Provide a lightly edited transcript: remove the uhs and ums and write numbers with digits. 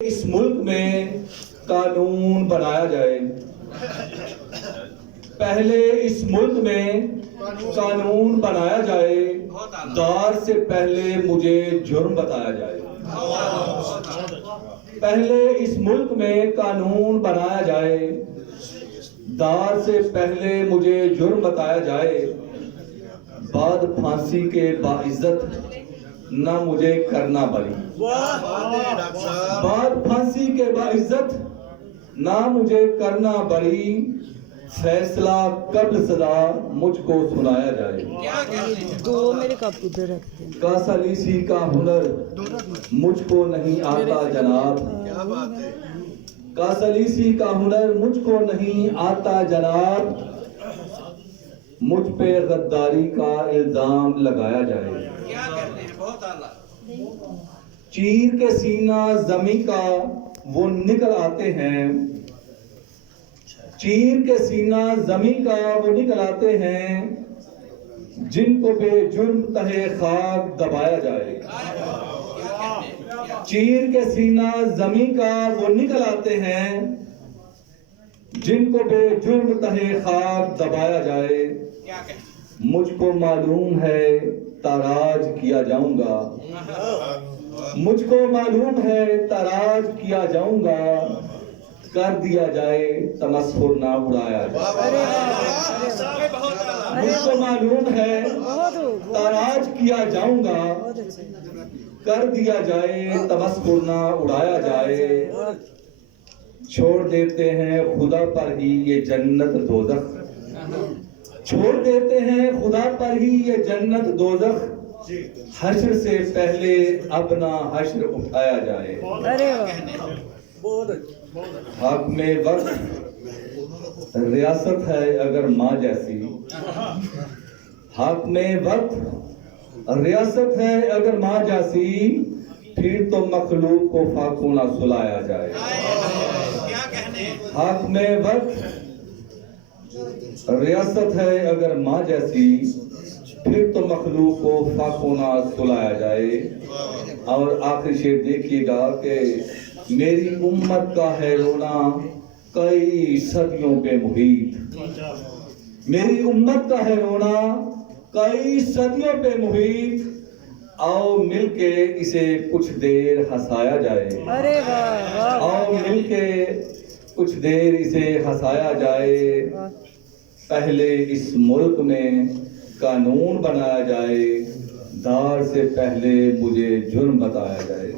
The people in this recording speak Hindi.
इस मुल्क में कानून बनाया जाए। पहले इस मुल्क में कानून बनाया जाए, दार से पहले मुझे जुर्म बताया जाए। पहले इस मुल्क में कानून बनाया जाए, दार से पहले मुझे जुर्म बताया जाए। बाद फांसी के बाइज्जत ना मुझे करना बरी, बाद फांसी के बाइज्जत ना मुझे करना बरी। फैसला कब्ल सदा मुझको सुनाया जाए। दो मेरे कप उधर रखते हैं। कासलीसी का हुनर मुझको नहीं आता जनाब, कासलीसी का हुनर मुझको नहीं आता जनाब। मुझ पे गद्दारी का इल्जाम लगाया जाए। चीर के सीना जमी का वो निकल आते हैं, चीर के सीना जमी का वो निकल आते हैं। जिनको बेजुर्म तहे खाक दबाया जाए। चीर के सीना जमी का वो निकल आते हैं, जिनको बेजुर्म तहे खाक दबाया जाए। मुझको मालूम है ताराज किया जाऊंगा, मुझको मालूम है ताराज किया जाऊंगा। कर दिया जाए तमस्खुर ना उड़ाया जाए। मुझको मालूम है ताराज किया जाऊंगा, कर दिया जाए तमस्खुर ना उड़ाया जाए। छोड़ देते हैं खुदा पर ही ये जन्नत दोज़ख, छोड़ देते हैं खुदा पर ही ये जन्नत दोज़ख। हश्र से पहले अपना हश्र उठाया जाए। हक में वक्त रियासत है अगर माँ जैसी, हक में वक्त रियासत है अगर माँ जैसी। फिर तो मखलूक को फाकू ना सुलाया जाए। हक में वक्त रियासत है अगर माँ जैसी, फिर तो मखलूक को फाकू ना सुलाया जाए। और आखिरी शेर देखिएगा कि मेरी उम्मत का है रोना कई सदियों पे मुहीत, मेरी उम्मत का है रोना कई सदियों पे मुहीत। आओ मिलके इसे कुछ देर हंसाया जाए, आओ मिलके कुछ देर इसे हंसाया जाए। पहले इस मुल्क में कानून बनाया जाए, दार से पहले मुझे जुर्म बताया जाए।